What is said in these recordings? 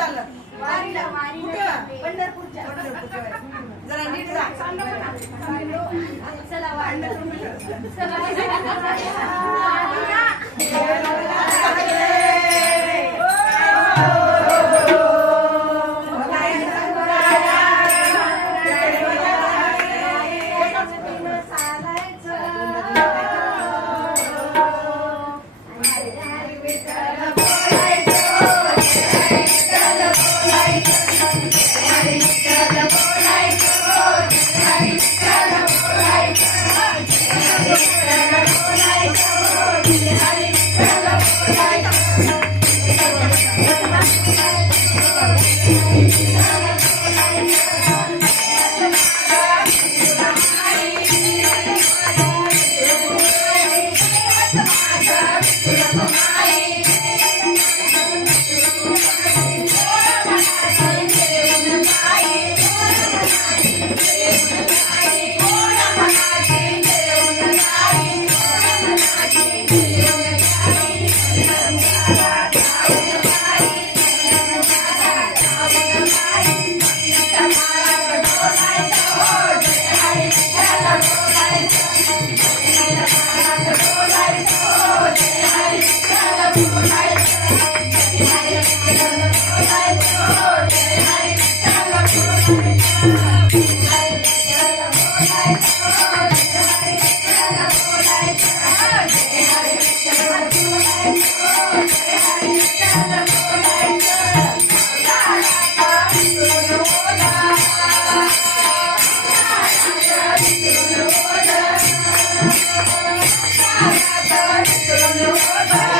चाललं? पंढरपूरच्या. जरा नीट जा चला. Bye. Bye.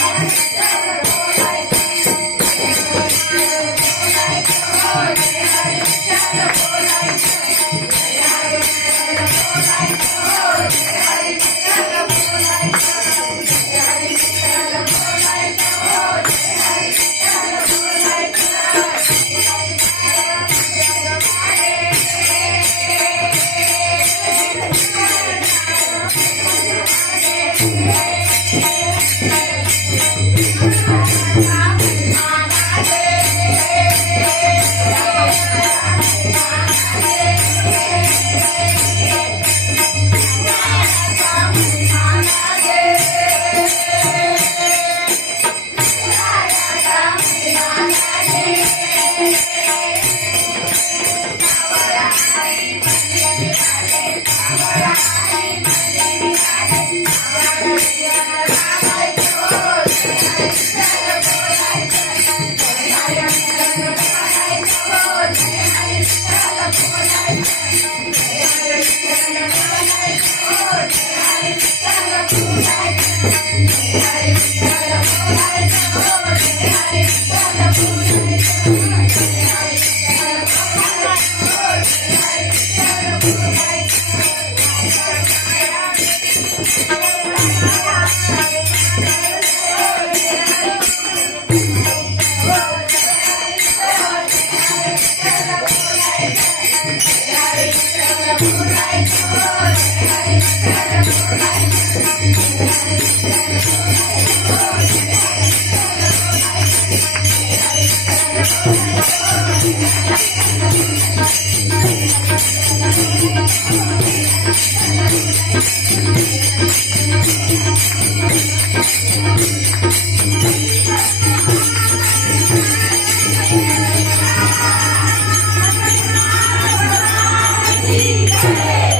Yeah.